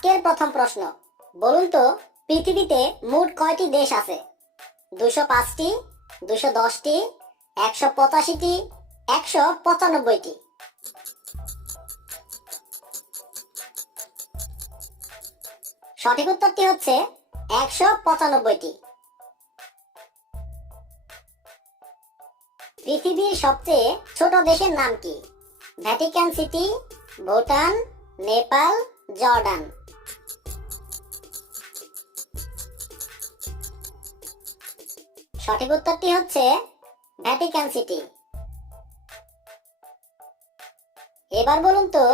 আজকের প্রথম প্রশ্ন, বলুন তো পৃথিবীতে মোট কয়টি দেশ আছে? 205টি, 210টি, 185টি, 195টি? সঠিক উত্তরটি হচ্ছে 195টি। পৃথিবীর সবচেয়ে ছোট দেশের নাম কি? Vatican city, Bhutan, Nepal, Jordan? সঠিক উত্তরটি হচ্ছে ভ্যাটিকান সিটি। এবার বলুন তো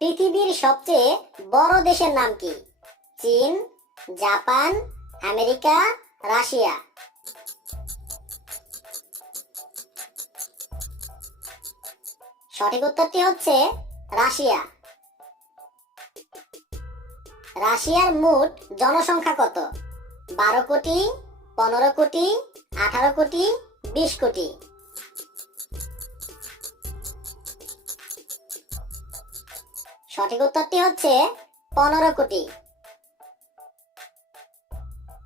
পৃথিবীর সবচেয়ে বড় দেশের নাম কি? চীন, জাপান, আমেরিকা, রাশিয়া? সঠিক উত্তরটি হচ্ছে রাশিয়া। রাশিয়ার মোট জনসংখ্যা কত? 12 কোটি, 15 কোটি, 18 কোটি, 20 কোটি? সঠিক উত্তরটি হচ্ছে 15 কোটি।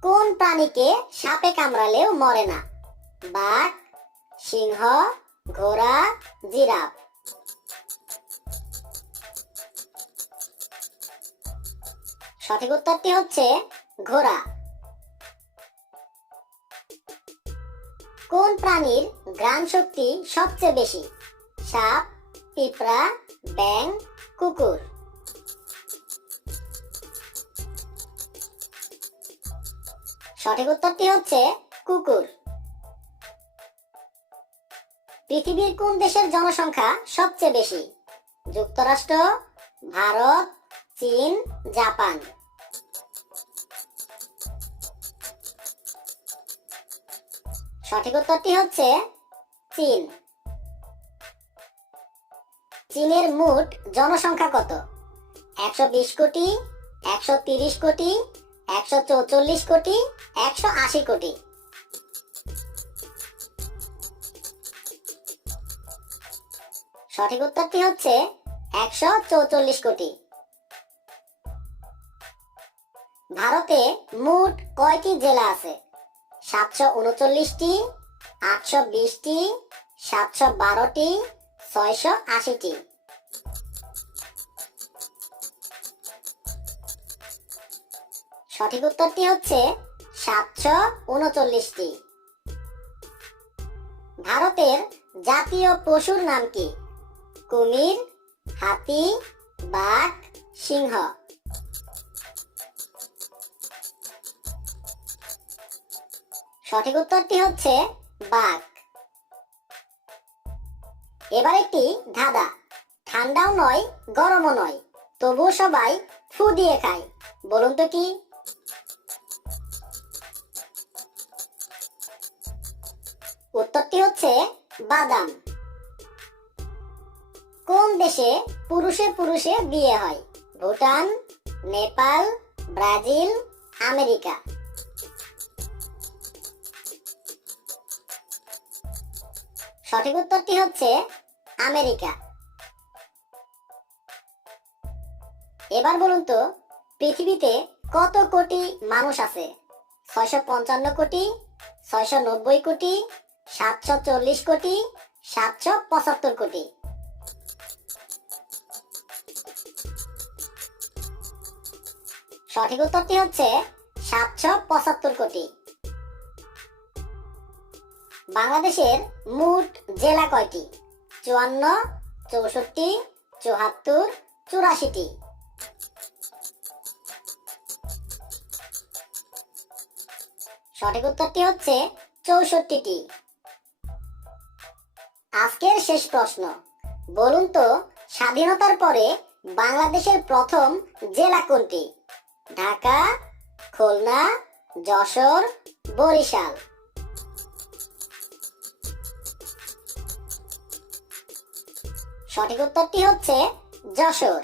কোন প্রাণীকে সাপে কামড়ালেও মরে না? বাঘ, সিংহ, ঘোড়া, জিরাফ? সঠিক উত্তরটি হচ্ছে ঘোড়া। কোন প্রাণীর ঘ্রাণ শক্তি সবচেয়ে বেশি? সাপ, পিঁপড়া, ব্যাঙ, কুকুর? সঠিক উত্তরটি হচ্ছে কুকুর। পৃথিবীর কোন দেশের জনসংখ্যা সবচেয়ে বেশি? যুক্তরাষ্ট্র, ভারত, চীন, জাপান? সঠিক উত্তরটি হচ্ছে চীন। চীনের মোট জনসংখ্যা কত? 120 কোটি, 130 কোটি, 144 কোটি, 180 কোটি? সঠিক উত্তরটি হচ্ছে 144 কোটি। ভারতে মোট কয়টি জেলা আছে? 739টি, 820টি, 712টি, 680টি? সঠিক উত্তরটি হচ্ছে 739টি। ভারতের জাতীয় পশুর নাম কি? কুমির, হাতি, বাঘ, সিংহ? সঠিক উত্তরটি হচ্ছে বাঘ। এবার একটি ধাঁধা, ঠান্ডাও নয় গরমও নয় তবুও সবাই ফু দিয়ে খায়, বলুন তো কি? উত্তরটি হচ্ছে বাদাম। কোন দেশে পুরুষে পুরুষে বিয়ে হয়? Bhutan, Nepal, Brazil, America? সঠিক উত্তরটি হচ্ছে আমেরিকা। এবার বলুন তো পৃথিবীতে কত কোটি মানুষ আছে? 655 কোটি, 690 কোটি, 740 কোটি, 775 কোটি? সঠিক উত্তরটি হচ্ছে 775 কোটি। বাংলাদেশের মোট জেলা কয়টি? 54, 64, 74, 84টি? সঠিক উত্তরটি হচ্ছে 64টি। আজকের শেষ প্রশ্ন, বলুন তো স্বাধীনতার পরে বাংলাদেশের প্রথম জেলা কোনটি? ঢাকা, খুলনা, যশোর, বরিশাল? সঠিক উত্তরটি হচ্ছে যশোর।